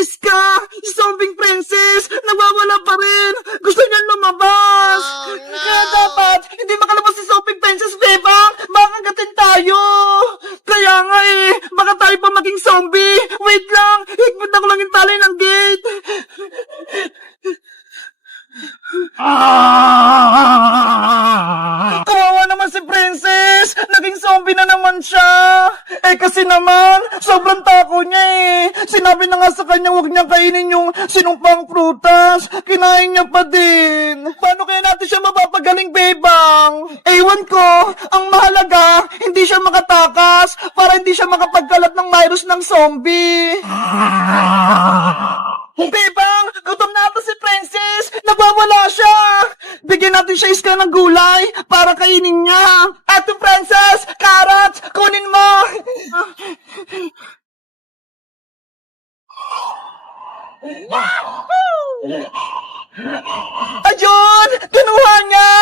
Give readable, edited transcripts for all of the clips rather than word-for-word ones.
Iska! Si Zombie Princess! Nawawala pa rin! Gusto niyan lumabas! Oh, no. Kaya dapat, hindi makalabas si Zombie Princess, Bebang! Makagatin tayo! Kaya nga baka tayo pa maging zombie! Wait lang! Higpit ako lang yung tali ng gate! Kawawa naman si Princess! Naging zombie na naman siya! Kasi naman, sobrang tako niya Sinabi na nga sa kanya huwag niya kainin yung sinumpang prutas. Kinain niya pa din. Paano kaya natin siya mapapagaling, Bebang? Ewan ko, ang mahalaga, hindi siya makatakas para hindi siya makapagkalat ng virus ng zombie. Bebang, gutom na ata si Princess! Nagwawala siya! Bigyan natin siya iska ng gulay para kainin niya. Ate Princess, carrots, kunin mo! Ayun! Kinuha niya!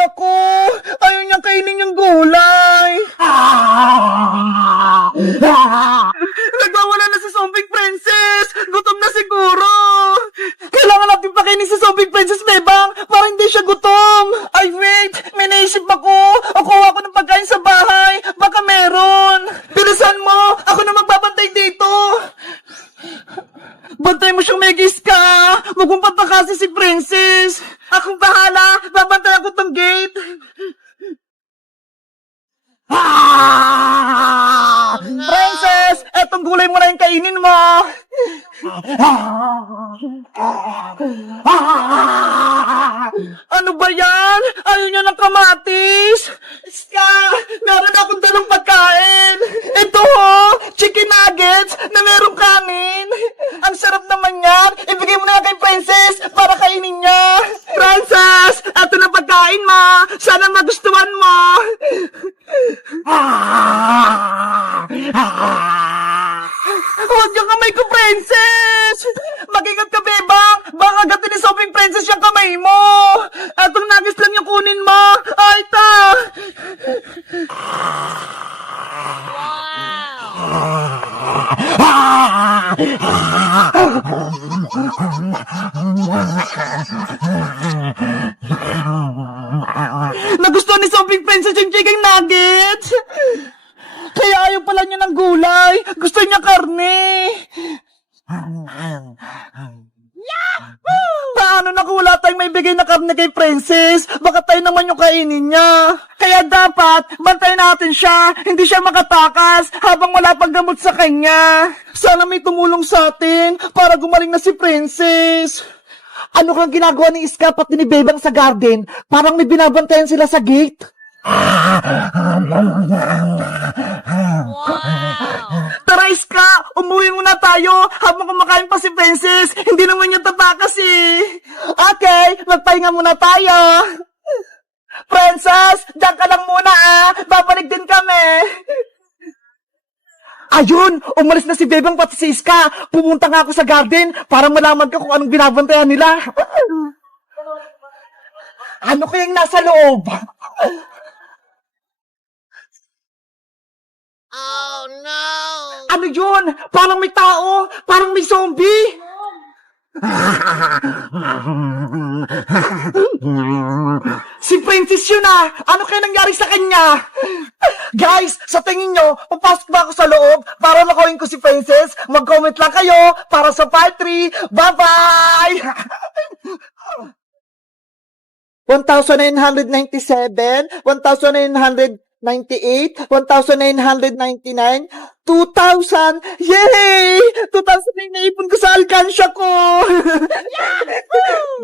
Naku! Ayaw niya kainin yung gulay! Nagwawala na si Zombie Princess! Gutom na siguro! Kailangan natin pakainin si Zombie Princess, Bebang, para hindi siya gutom! Ay, wait! May naisip ako! O kuha ko ng pagkain sa bahay! Baka meron! Bilisan mo! Ako na magbabantay dito! Bantay mo siyang Megis ka! Huwag mong patakasin si Princess! Akong bahala! Babantay ako tong gate! Princess! Etong gulay mo na yung kainin mo! Ano ba yan? Ayaw niya ng kamatis! Iska! Meron akong dalang pagkain! Ito chicken nuggets na merong kanin! Ang sarap naman yan! Ibigay mo na kay Princess para kainin niya! Princess! Eto na pagkain mo! Sana magustuhan mo! Huwag yung kamay ko, Princess! Mag-ingat ka, Bebang! Baka agatin ni Zombie Princess yung kamay mo! Atong nagis lang yung kunin mo! Ay, ta! Nagustuhan ni Zombie Princess yung chicken nuggets! Kaya ayaw pala niya ng gulay. Gusto niya karne. Paano na kung wala tayong may bigay na karne kay Princess? Baka tayo naman yung kainin niya. Kaya dapat, bantayan natin siya. Hindi siya makatakas habang wala pang gamot sa kanya. Sana may tumulong sa atin para gumaling na si Princess. Ano kang ginagawa ni Iska pati ni Bebang sa garden? Parang may binabantayan sila sa gate. Tara, Iska! Umuwi muna tayo habang kumakain pa si Princess. Hindi naman niya tatakas Okay, magpahinga muna tayo. Princess, diyan ka lang muna Babalik din kami. Ayun! Umalis na si Bebang pati si Iska. Pumunta nga ako sa garden para malaman ka kung anong binabantayan nila. Ano kayang nasa loob? Oh, no! Ano yun? Parang may tao! Parang may zombie! Si Princess yun Ano kaya nangyari sa kanya? Guys, sa tingin nyo, papasok ba ako sa loob para makuhin ko si Princess? Mag-comment lang kayo para sa part 3. Bye-bye! 1,997, 1,998, 1,999, 2,000! Yay! 2,000 na naipon ko sa alkansya ko!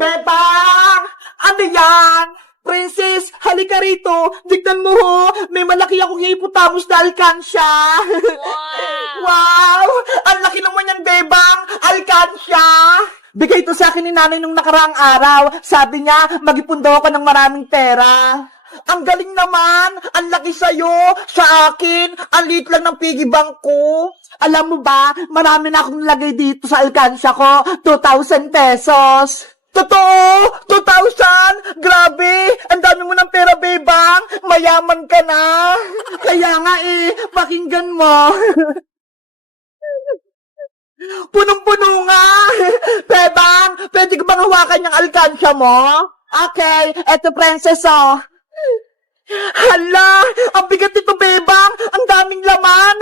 Bebang! Ano yan? Princess, halika rito. Tignan mo may malaki akong hipotamos na alkansya. Wow! Ang laki naman yan, Bebang! Alkansya! Bigay ito sa akin ni nanay nung nakaraang araw. Sabi niya, mag-ipon daw ako ng maraming pera. Ang galing naman! Ang laki sa'yo! Sa akin, ang liit lang ng piggy bank ko. Alam mo ba, marami na akong lagay dito sa alkansya ko. 2,000 pesos. Totoo! 2,000! Grabe! Ang dami mo ng pera, Bebang! Mayaman ka na! Kaya nga pakinggan mo. Punong-puno nga! Bebang, pwede ko bang hawakan yung alkansya mo? Okay, eto princess oh. Hala, ang bigat nito Bebang, ang daming laman.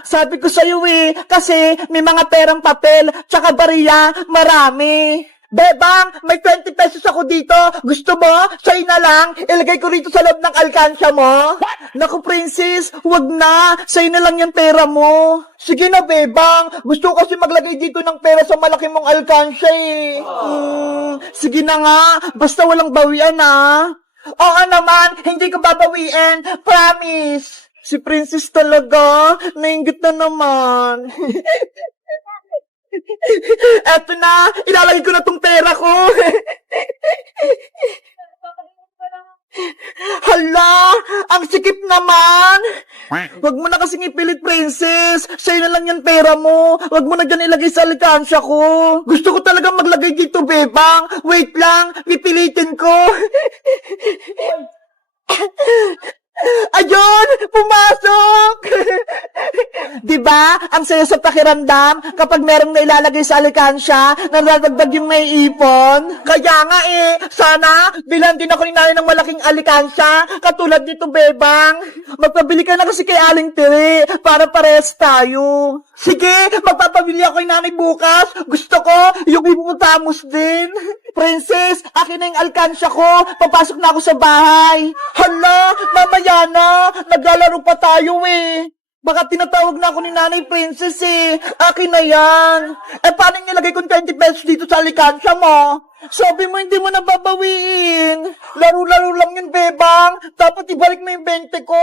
Sabi ko sa'yo kasi may mga perang papel, tsaka bariya, marami. Bebang, may 20 pesos ako dito. Gusto mo? Sa'yo na lang. Ilagay ko rito sa loob ng alkansya mo. Naku, princess, wag na. Sa'yo na lang yung pera mo. Sige na, Bebang. Gusto ko kasi maglagay dito ng pera sa malaki mong alkansya sige na nga. Basta walang bawian Oo naman, hindi ko babawiin. Promise. Si princess talaga. Nainggit na naman. Eto na, ilalagay ko na tong pera ko. Hala, ang sikip naman. Wag mo na kasing ipilit, princess. Sa'yo na lang yan pera mo. Wag mo na dyan ilagay sa alkansya ko. Gusto ko talaga maglagay dito, Bebang. Wait lang, pipilitin ko. Ayun! Pumasok! Diba? Ang saya sa pakiramdam kapag merong nailalagay sa alkansya, nadadagdag yung may ipon. Kaya nga sana bilan din ako ni nanay ng malaking alkansya, katulad nito, Bebang. Magpabili ka na kasi kay Aling Tiri para pares tayo. Sige, magpapabili ako kay nanay bukas. Gusto ko yung hippopotamus din. Princess, akin na yung alkansya ko. Papasok na ako sa bahay. Hala, mamaya na. Naglalaro pa tayo Baka tinatawag na ako ni Nanay Princess Akin na yan. Paano nilagay kong 20 pesos dito sa alkansya mo? Sabi mo hindi mo na babawiin. Laro-laro lang yun, Bebang. Dapat ibalik mo yung 20 ko.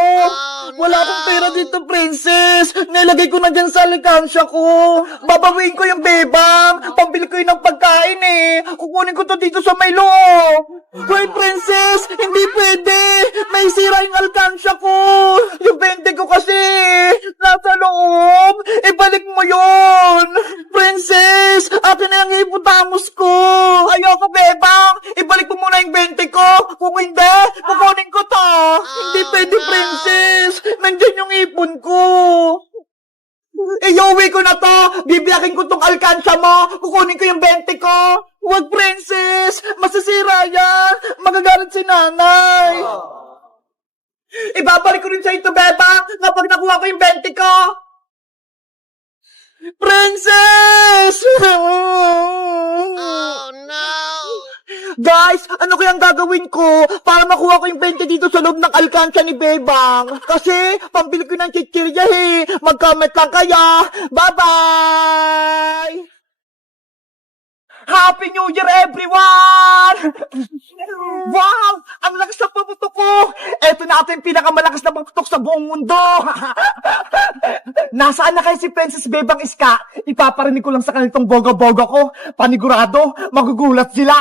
Wala akong pera dito, Princess. Nilagay ko na dyan sa alkansya ko. Babawiin ko yung Bebang. Pambili ko yun ng pagkain Kukunin ko to dito sa may loob. Hoy, Princess, hindi pwede. May sira yung alkansya ko. Yung 20 ko kasi nasa loob. Ibalik mo yun. Princess, akin na yung hippopotamus ko. Ayoko, Bebang. Ibalik mo muna yung 20 ko. Kung hindi, kukunin ko to. Hindi pwede, Princess. Nandyan yung ipon ko. Iuwi ko na to. Bibiyakin ko tong alkansya mo. Kukunin ko yung 20 ko. Wag, Princess. Masisira yan. Magagalit si nanay. Ibabalik ko rin sa ito, Bebang, kapag nakuha ko yung 20 ko. Princess! Oh no! Guys, ano kayang gagawin ko para makuha ko yung 20 dito sa loob ng alkansya ni Bebang? Kasi, pambili ko ng chichirya Mag-comment lang kaya. Bye-bye! Happy New Year, everyone! Wow! Ang lakas na paputok ko! Eto na ito yung pinakamalakas na paputok sa buong mundo! Nasaan na kayo si Princess Bebang Iska? Ipaparinig ko lang sa kanilang boga-boga ko. Panigurado, magugulat sila!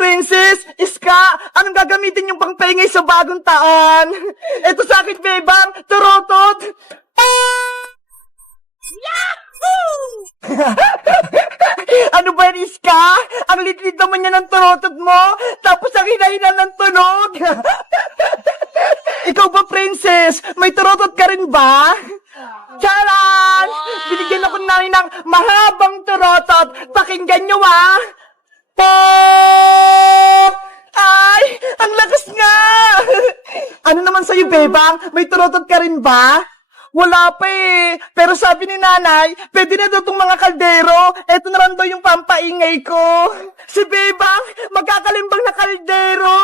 Princess, Iska, anong gagamitin yung pangpengay sa bagong taon? Eto sa akin, Bebang, turotot! Ano ba yan, Iska? Ang litlit naman yan ng turotot mo, tapos ang hinahinan ng tunog. Ikaw ba, Princess? May turotot ka rin ba? Charan! Binigyan ako namin ng mahabang turotot. Pakinggan nyo, Pop! Ay, ang lakas nga! Ano naman sa'yo, Bebang? May turotot ka rin ba? Wala pa Pero sabi ni nanay, pwede na daw itong mga kaldero. Eto na lang daw yung pampaingay ko. Si Bebang, magkakalimbang na kaldero.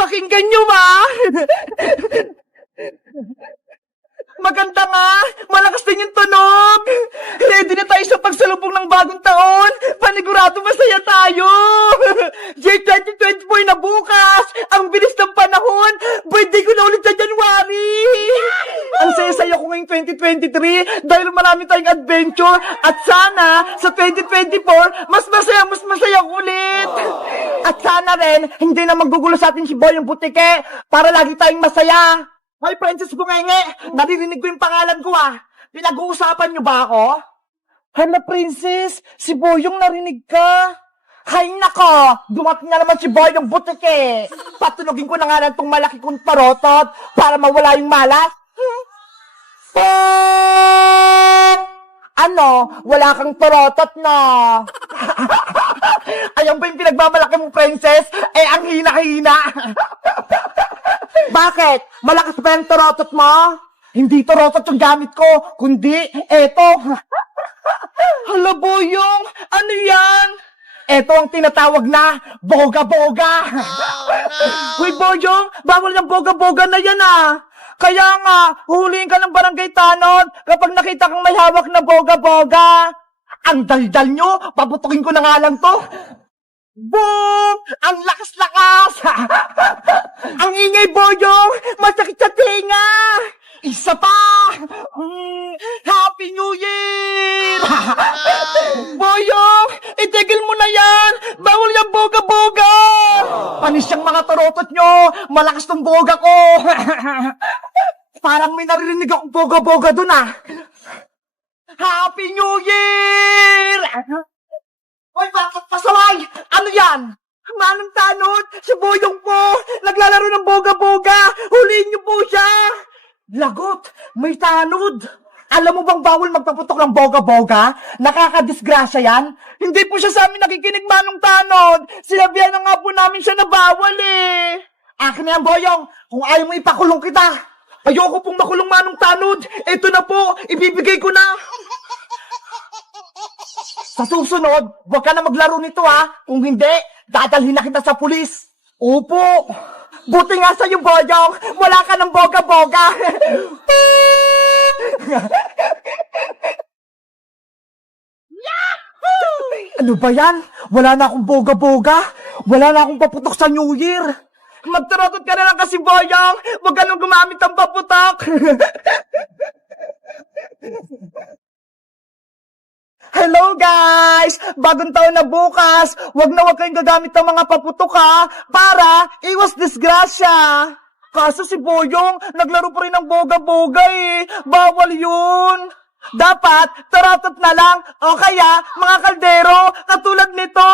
Pakinggan nyo Maganda nga, malakas din yung tunog. Ready na tayo sa pagsalubong ng bagong taon. Panigurado masaya tayo. Year 2024 na bukas. Ang bilis ng panahon. Birthday ko na ulit sa January. Ang saya-saya ko ngayong 2023 dahil marami tayong adventure. At sana, sa 2024, mas masaya ulit. At sana rin, hindi na magugulo sa atin si Boyong Butike para lagi tayong masaya. Hoy, Princess Bungenge, naririnig ko yung pangalan ko Pinag-uusapan niyo ba ako? Hala, Princess, si Boyong narinig ka. Hay nako, dumating na naman si Boy ng butike. Patulogin ko na nga lang tong malaki kong tarotot para mawala yung malas. Ano? Wala kang tarotot na. Ayan ba yung pinagmamalaki mong princess? Eh, ang hina-hina. Bakit? Malakas ba yung tarotot mo? Hindi tarotot yung gamit ko, kundi eto. Hala, Boyong, ano yan? Eto ang tinatawag na boga-boga. Uy, Boyong, bawal yung boga-boga na yan ah. Kaya nga, huliin ka ng barangay tanod kapag nakita kang may hawak na boga-boga. Ang daldal nyo, paputukin ko na nga lang to. Boom! Ang lakas-lakas! Ang ingay, Boyong! Masakit sa tinga! Isa pa! Happy New Year! Boyong! Itigil mo na yan! Bawal yung boga-boga! Panis yung mga tarotot nyo! Malakas tong boga ko! Parang may naririnig akong boga-boga dun ah! Happy New Year! Hoy, bakit pasaway? Ano yan? Manong tanod, si Boyong po, naglalaro ng boga-boga, huliin niyo po siya! Lagot, may tanod! Alam mo bang bawal magpaputok ng boga-boga? Nakakadisgrasya yan? Hindi po siya sa amin nakikinig, Manong tanod! Sinabihan na nga po namin siya na bawal eh! Akin na yan, Boyong, kung ayaw mo ipakulong kita! Ayoko pong makulong, Manong tanod! Ito na po, ibibigay ko na! Sa susunod, huwag ka na maglaro nito ha. Kung hindi, dadalhin na kita sa pulis. Opo. Buti nga sa'yo, Boyong. Wala ka ng boga-boga. Ano ba yan? Wala na akong boga-boga. Wala na akong paputok sa New Year. Magtarotot ka na lang kasi, Boyong. Huwag ka nang gumamit ng paputok. Hello guys! Bagong taon na bukas, wag kayong gagamit ng mga paputok ha, para iwas disgrasya. Kaso si Boyong, naglaro pa rin ng boga-boga eh. Bawal yun. Dapat, tarotot na lang, o kaya, mga kaldero, katulad nito.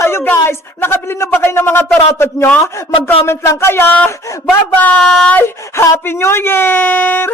Kayo guys, nakabili na ba kayo ng mga tarotot nyo? Mag-comment lang kayo. Bye-bye! Happy New Year!